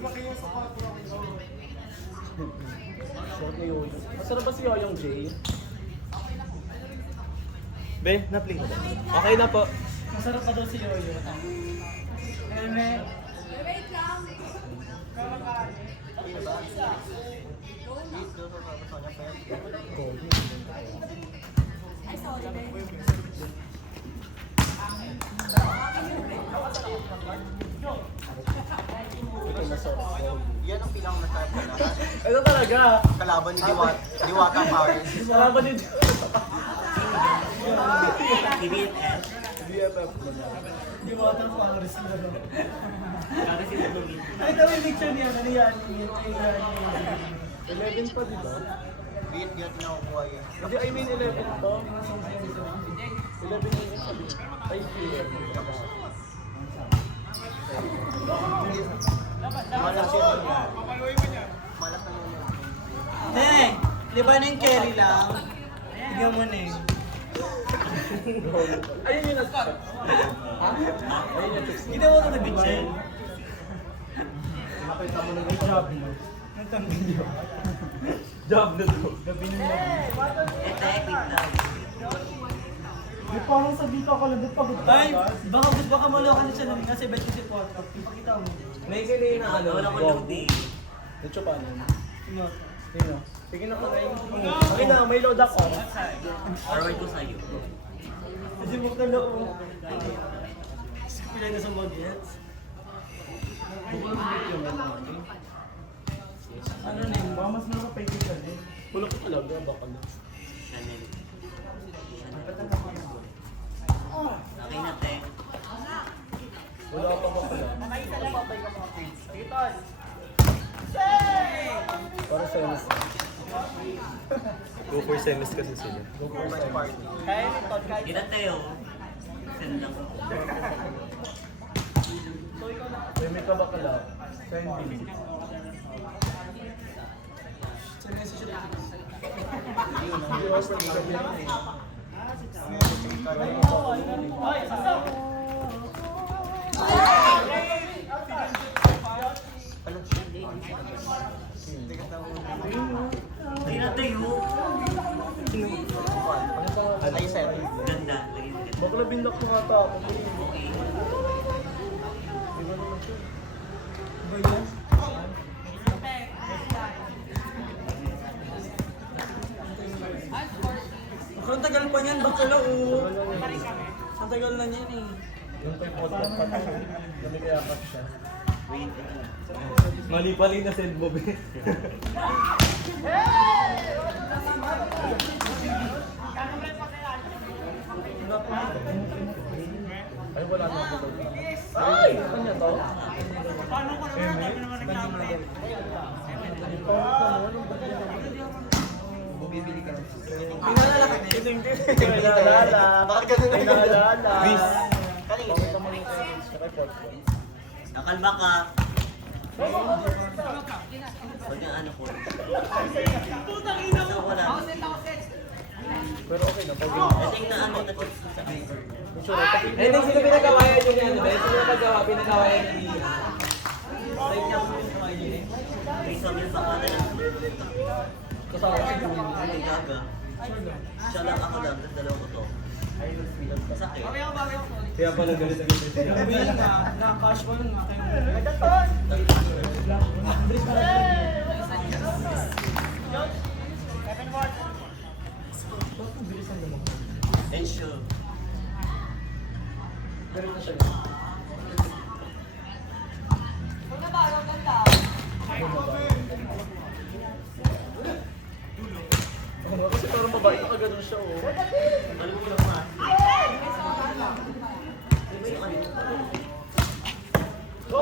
Sarap na Yoyo. Masarap ba si Yoyong Jay? Be, na-play ko. Okay na po. Masarap pa daw si Yoyo. Eme. Yan ang pinakamasarap na lahat. Ito talaga. Kalaban ni Diwata Paris. Salamat din. BFF. Hindi mo ata po ang risk na. Ay, ito yung picture niya. Ano yan? 11 pa, di ba? Beat na nakukuha yan. Hindi, I mean 11 to. 11 yung sabi. 5 p.m. Malas yun. Malas na yun. Neng, di ba neng carry lang? Tignan mo neng. Ayun yung nag-shot. Ha? Ayun yung nag-shot. Hindi mo ito nag-bitchin. Nakita mo na yung job mo. Job na to. Gabi na lang. Di parang sa dito ka lang, pagod ka. Ay, baka maloka na siya nung kasi 24 cup. Ipakita mo. May kanina na ano. Wala ko loading. Ito pa nun. Sino? Sino? Sige na pala yung... Okay na, may load ako. Forward ko sa'yo. Kasi mo ka loob. Pilay na sa mga gets. Ano na yun? Baka mas nakapay ka eh. Wala ko talaga, baka na. Okay na, te. Wala pa ba pala? Para sa MS. Go for semis kasi sila. Go for Mas science. party. Kita tayo. Send lang. May ka ba kala? Send me. Hindi na tayo. Ay, sir. Ganda. Lagyan mo ganda. Bakla bindak mo ata ako. Okay. Iba naman siya. Ba yan? Ang tagal pa niyan, bakla oh. Ang tagal na niyan eh. Yung kay podcast pa tayo. Dami kaya cut siya. Wait. Mali pala yung na-send mo, be. Ay, wala na ako daw. Ay! Ano niya to? Bumibili ka. Pinalala ka din. Pinalala. Bakit ganun? Pinalala. Bis. Kanina. Bakit naman yung sa report ko? Nakalma ka. Huwag yung ano ko. Basta wala. Pero okay na. Pwede. Dating na ano na tips sa paper. Sure, tapos Eh, sino pinagawa yan yung ano, be? Sino pinagawa yan yung Lia? Like niya ko yung kawaii eh. Based on yung baka na lang. kasama si Juni. Ano yung gaga? Siya lang ako lang, tapos dalawa ko to. Sakit. Kaya pala galit na galit siya. Sabi nga, na-casual nga kayo. Ensure. Ganun na siya. Ano kasi parang babae na ganun siya oh. Alam mo lang ma. Go!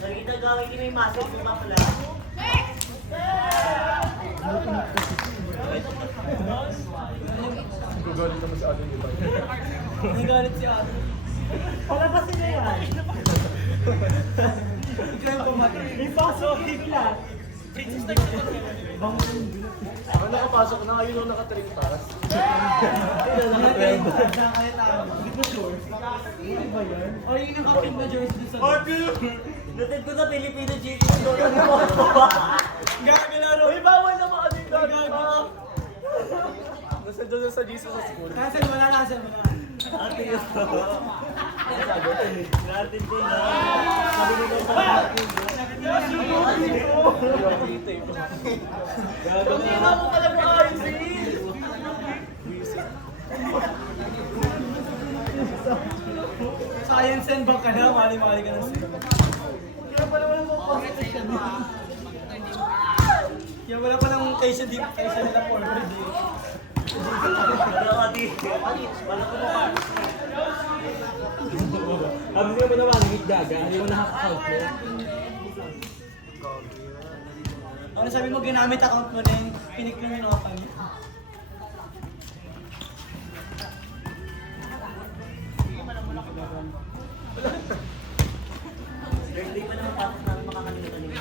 Nakita gawin niyo may muscle mo ba pala? Gagalit naman si Ate Iba. Nagalit si Ate. Palabasin na yan! Ikaw yung pumatay. Ipasok, higla! Ako nakapasok na, ayun ang naka-3 Hindi na naka-12. Hindi ko sure. Hindi ba yan? O yun yung captain na jersey sa... Natin ko sa Filipino GT yung doon mo. Gagalaro! Uy, bawal na mga din gago. Nasa doon sa Jesus sa school. Cancel mo na, cancel mo na. Ate yun. Natin ko na. Sabi nila sa atin. Hindi na mo pala mga ayos eh. Science and bank ka na, mali-mali ka na siya. Kaya pala wala mo competition. Kaya wala pa lang kaysa nila forward eh. Pero ate. Wala ko mo. Sabi mo naman, higit gaga. Hindi mo nakaka-count mo. Ano sabi mo, ginamit account mo din, pinik yung minota niya. Birthday pa naman tapos namin makakalimutan yung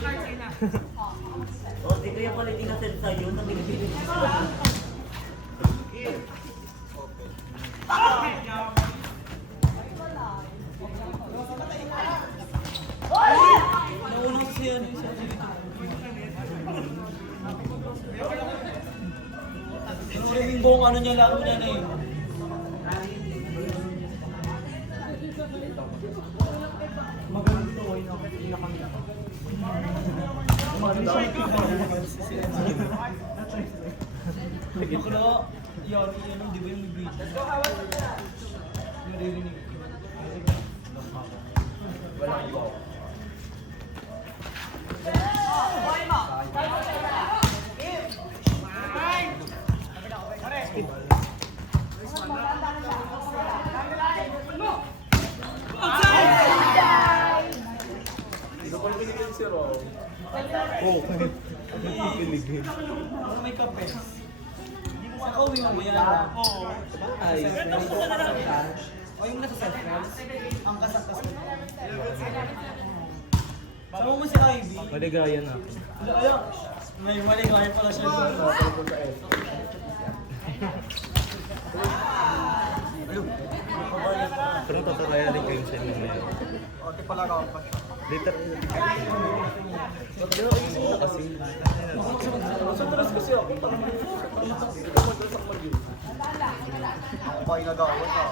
O, di ko yung pala hindi na-send sa'yo na binibigyan ko. Nauna kasi yan eh. Ano yung buong ano niya, laro niya na yun. Magaling ito, ay hindi na kami. Bakla, yan, di ba yung may video? Naririnig ko. Walang iba. Hindi ko pa pinigil si Ro. Oo, kilig. Ano may kape? Sa kauwi mo yan. Oo. Ay, O yung nasa self-defense, ang kasaktas ko. Sama mo si Ivy. maligayan ako. Ayo. May mali-mali pala siya doon. Tapos sa F. Pero tataraya rin kayo sa inyo ngayon. Ate pala ka pa. Later. Ayusin mo na kasi. Sa dress kasi ako. Hindi ko mag-dress ako mag-yun. Ako pa inagawad ha.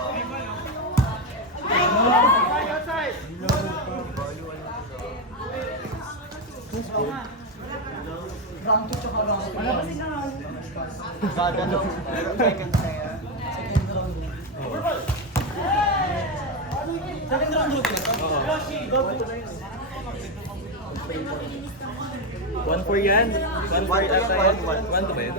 Ranto tsaka ranto. Gada daw. Second player. Second round. Second round daw sila. Oo. 1-4 yan. 1-4 ata yan. 1-2 ba yan?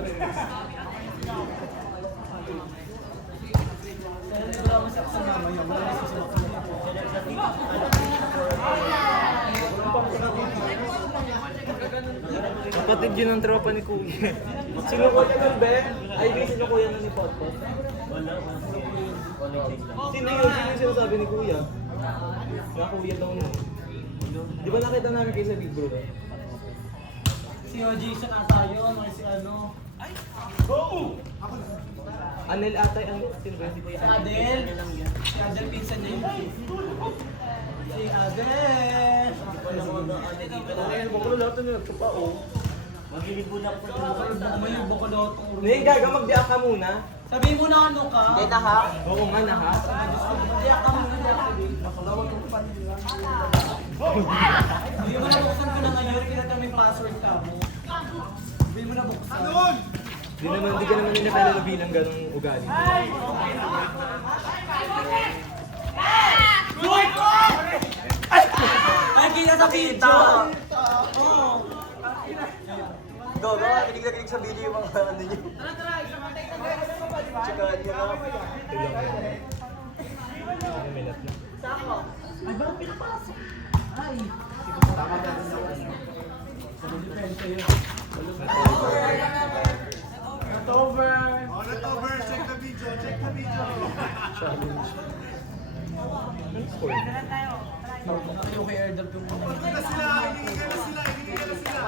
Wala masaksan naman yun. Wala masaksan naman. Kapatid yun ang tropa ni Kuya. Sino ko yan, be? Ivy, sino ko yan ni Potpot? Wala. Sino yun? Sino yung sinasabi ni Kuya? Na Kuya daw nun. Di ba nakita namin kayo sa libro? Si Jason ata yun, or si ano. Anel ata, ano? Sino ba? Si Adel. Si Adel pinsan niya yun. Si Adel. Ano ko lahat na nagpapao. Maglilibon ako sa dulo. May bukulot. Hindi, gaga, magbiyak ka muna. Sabihin mo na ano ka. Hindi na ha. Oo nga na ha. Diyak ka muna, diyak ka din. Hindi mo na buksan ko na ngayon, kaya kami password ka mo. Hindi mo na buksan. Di ka naman nila kailan bilang ganong ugali. Ay, kita sa video! Oo. Go, go. Kinig na kinig sa video yung mga ano nyo. Tsaka nyo na. Ano, may lat na. Ay, bakit pinapasok? Ay. Not over. Oh, not over. Check the video. Check the video. Ano score? Nakayo kay Airdrop yung Hindi na sila. Hindi na sila. Hindi na sila.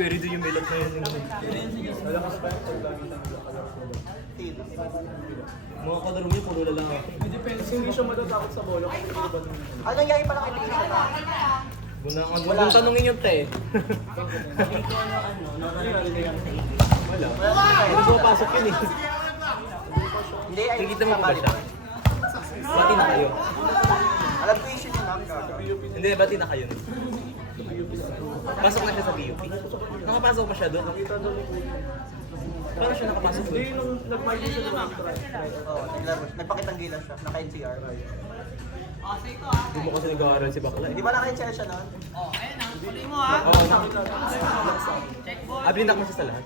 Query din yung milot na yun. Malakas pa yung pag-lagi ng Mga kalaro niya, puro lalaki. Kasi hindi siya matatakot sa bola. Kasi hindi ba nung... Ano nangyari pala kay Tingin siya? Kung tanongin yung te. Hindi ko narinig lang sa ibig. Wala. Ano pumapasok yun eh. Hindi, ay Nakikita mo ba siya? Bati na kayo. Alam ko yung shit yung knockout. Hindi, bati na kayo. Pasok na siya sa PUP. Nakapasok pa siya doon. Paano siya nakapasok doon? Hindi, nung nag-party siya doon. Oo, nagpakitang gila siya. Naka-NCR. Hindi mo kasi nag-aaral si Bakla. Di ba naka-NCR siya noon? Oo, blinak mo siya sa lahat.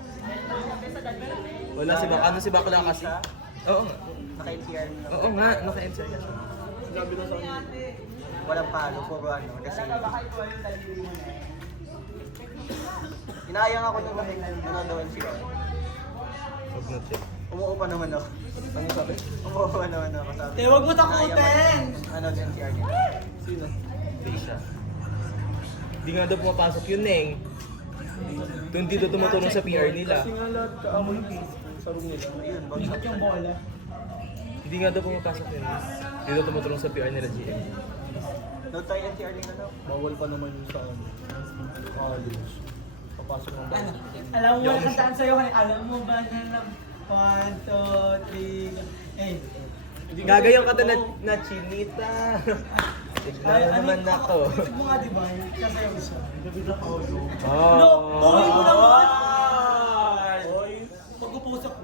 Wala si Bakla. Ano si Bakla kasi? Oo nga. Naka-NCR. Oo nga, naka-MCR ka siya. Sinabi na sa akin. Walang palo, puro ano. Kasi... Inaayang ako nung nanonood ng NCR. Huwag na check. Umuupa naman ako. Ano sabi? Umuupa naman ako. Sabi. Eh, wag mo takutin! Ano ng NCR niya? Sino? Hindi siya. Hindi nga daw pumapasok yun, Neng. Doon dito tumutulong sa PR nila. Kasi nga lahat kaamon sa room nila. Ayun, bagsak siya. bola. Hindi nga daw pumapasok yun. Dito tumutulong sa PR nila, GM. No tayo NCR nila na. Bawal pa naman yung sa college. Papasok ng bawal. Alam mo ba kantaan sa'yo kaya alam mo ba na lang 1, 2, 3, Gagayon ka to na chinita. Tignan mo naman na to. Tignan mo nga diba, kasayaw siya. Oh. No! Uy mo naman! Pag-upusok ko.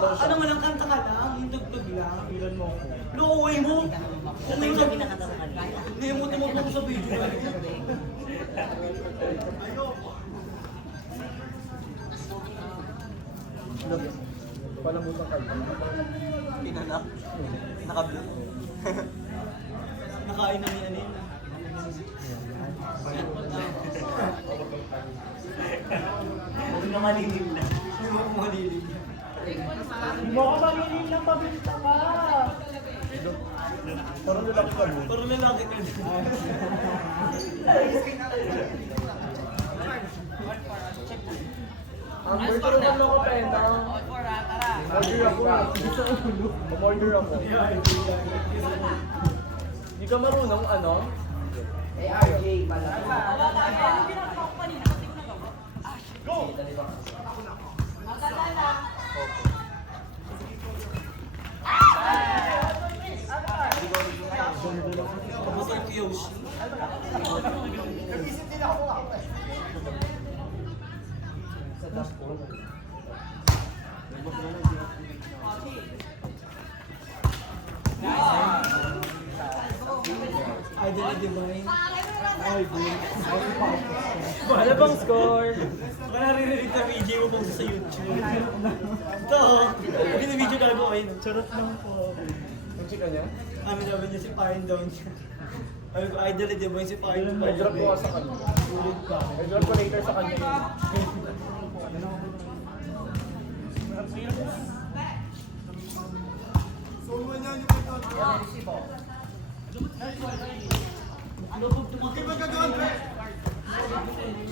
Ano mo lang, kanta ka lang, yung dugtog lang. Ilan mo ako. No, uwi mo! Ito yung pinakanta sa kanila. Hindi mo tumutulong sa video na. Palamutan kayo. Pinanak. Naka-blue. Nakain na ni Anin. Huwag na malilim na. Hindi mo ako malilim. Parang lalaki ka mo. Pero lalaki ka din. Ang birthday ko lang ako penta. Order ako. Order ako. Hindi ka marunong ano? ARJ pala. Tapos yung Kiyoshi. Idol ni Divine. Ano bang score? Baka naririnig sa video mo kung sa YouTube. Ito, hindi na video gago kayo. Charot lang po. Ang chika niya? Amin namin niya si Pine Down. Ay, idol ni Divine si Pine Down. I drop ko sa kanya. Ulit pa. I drop ko later sa kanya.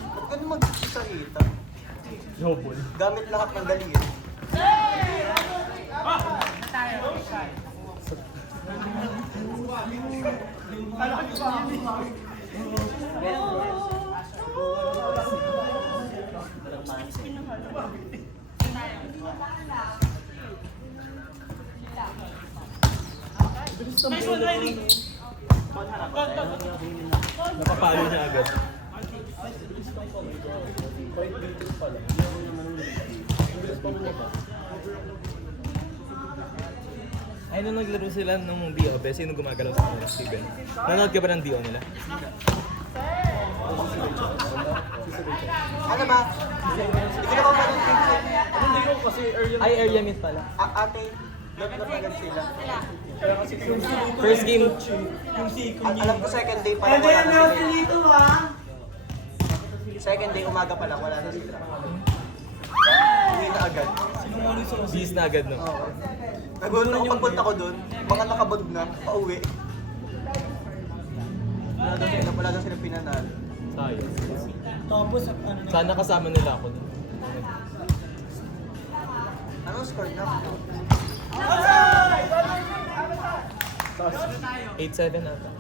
Ba't ganun mag-salita? Double. Gamit lahat ng galing. Napapalo niya agad. Quite details pala. Ang bilis pa bumaba. Ay, nung naglaro sila nung DO, sino gumagalaw sa kanila? Steven. Nanonood ka ba ng DO nila? Ano ba? Hindi ko naman pala Hindi ko kasi area. Ay, area meet pala. Ate, not agad sila. Kaya kasi yung First game. Yung siko niya. Alam ko second day pa Ay, lang wala yan na na sila. dito ha. Second day umaga pa lang wala na sila. Uwi na agad. Sinungaling sa Bis na agad, no? Nagulat ako pagpunta ko doon, mga nakabag na, pauwi. Wala daw sila pinanalo. Sayang. Tapos, ano na. Sana kasama nila ako dun. Anong score na? 8-7 ata.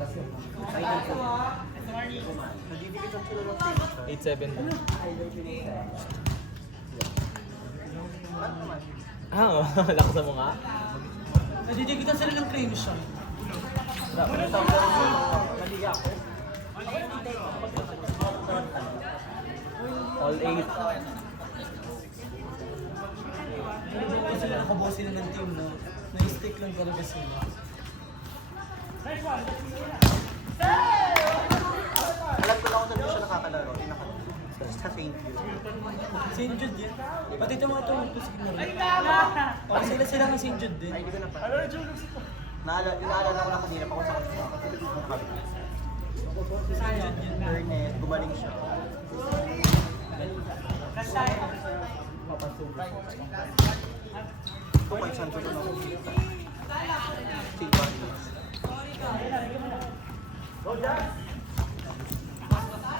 Nadidikitan sila ng team. 8-7 na. Ah, lakas mo nga. Nadidikitan sila ng cream shot. Maliga ako. All 8. Kasi nakabuo sila ng team, no? Na-stick lang talaga sila. Alam ko lang kung saan siya nakakalaro. Sa St. Jude. St. Jude yan. Pati ito mga tumulto sa kinaro. Oh, sila ng St. Jude din. Ay, hindi ko na pa. Inaalala ko na kanina pa kung saan siya. Kasi hindi ko nakabili. St. Jude yun. Ernest, gumaling siya. 2 points ang tutunong ko. St. Barnes.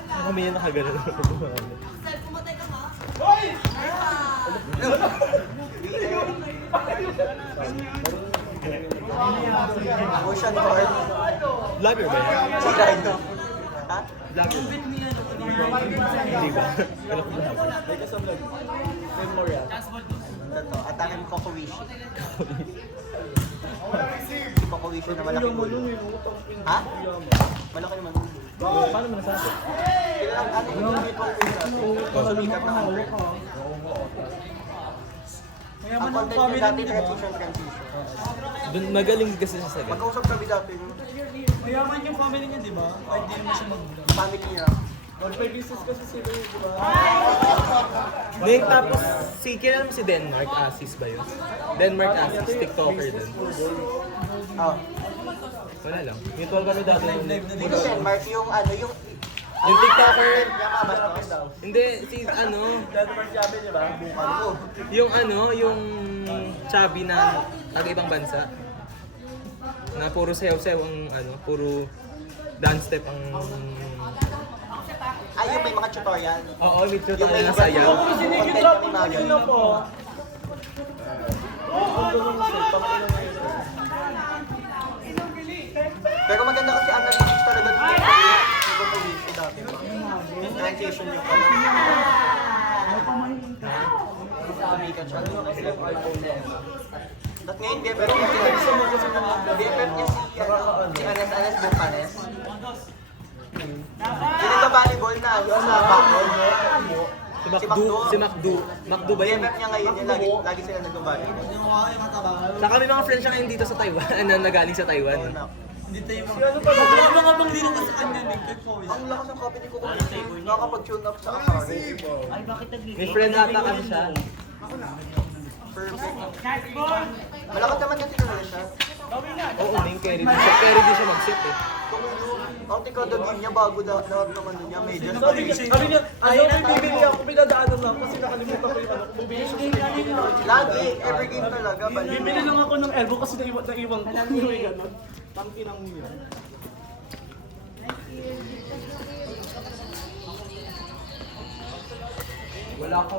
Kami yan nakagano. Ocean Court. Vlogger ba yan? Si Rhino. Ha? Vlogger. Hindi ba? Alam ko ba? Memorial. Ito, atake mo Kokowishi. Kokowishi na malaki mo. Ha? Malaki naman. Paano mo nasabi? Kailangan ano yung virtual wizard. Sumikat na 100. Ang content niya dati transition. Dun, magaling kasi siya sa ganun. Magkausap kami dati yung Mayaman yung family niya, di ba? Kahit di naman siya mag-vlog. family niya. Mag-may business kasi sila yun, di ba? Hindi, tapos si, kilala mo si Denmark Assis ba yun? Denmark Assis, TikToker din. Oh. Wala lang. Mutual kami dati. Dito Denmark, yung ano, yung Yung TikToker, Yamabas daw. hindi, si ano, Denmark sabi niya ba? Bukan ko. yung ano, yung chubby na taga-ibang bansa. Na puro sayaw-sayaw ang ano, puro dance step ang... Ay, yung may mga tutorial. Oo, may Yung tutorial may na sayaw. Sinigidrop ko kanina po. Pero maganda kasi analytics talaga dito. Yung composition dati. Yung transition yung pala. Sumikat siya. At ngayon, BFF niya si BFF niya si Anes Bucanes. Yung nagka-volleyball na, yung sa backball. Si Macdo ba yan? BFF niya ngayon, yung lagi sila nagka-volleyball. Yung mga yung mataba. Saka may mga friends siya ngayon dito sa Taiwan, na nagaling sa Taiwan. Oo na. Hindi tayo mga... Ano mga bang dito ka sa kanya, Nick? Kay Koy. Ang lakas ng copy ni Kuko. Nakakapag-tune up sa Akari. Ay, bakit nagliliit? May friend ata kasi siya. Perfect. Malakas naman kasi talaga siya. Oo, main carry din siya. Carry din siya mag-set eh. Kung ang tikada game niya bago lahat naman niya, medyo Sabi niya, ano may bibili ako, pinadaanan lang kasi nakalimutan ko yung ano, bumili siya sa bibili. lagi, every game talaga. Bibili lang ako ng elbow kasi naiwan ko. May ganun. Tangkinang yun. Wala akong